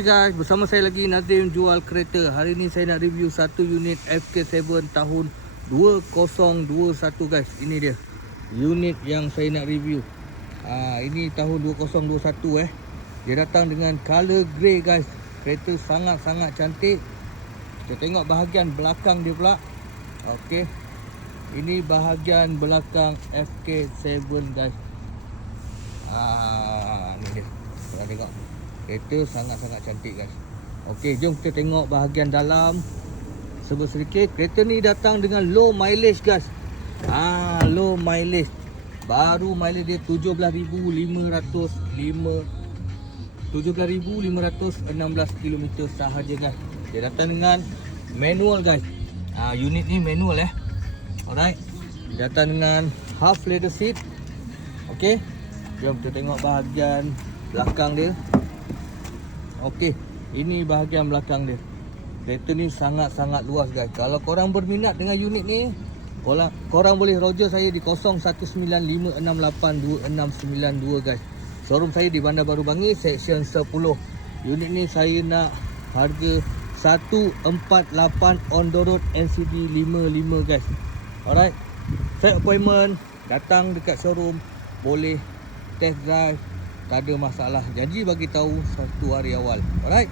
Guys, bersama saya lagi Nadim jual kereta. Hari ni saya nak review satu unit FK7 tahun 2021 guys. Ini dia unit yang saya nak review. Ini tahun 2021 Dia datang dengan color grey guys. Kereta sangat-sangat cantik. Kita tengok bahagian belakang dia pula. Okey. Ini bahagian belakang FK7 guys. Ni dia. Kita tengok. Kereta sangat-sangat cantik guys. Okey, jom kita tengok bahagian dalam. Sebut sedikit, kereta ni datang dengan low mileage guys. Low mileage. Baru mileage dia 17,516 km sahaja guys. Dia datang dengan manual guys. Unit ni manual Alright. Dia datang dengan half leather seat. Okey. Jom kita tengok bahagian belakang dia. Okey, ini bahagian belakang dia. Kereta ni sangat-sangat luas guys. Kalau korang berminat dengan unit ni, korang boleh roger saya di 0195682692 guys. Showroom saya di Bandar Baru Bangi, Section 10. Unit ni saya nak harga 148 on the road, NCD 55 guys. Alright. Set appointment, datang dekat showroom, boleh test drive. Tak ada masalah. Janji bagi tahu satu hari awal. Alright.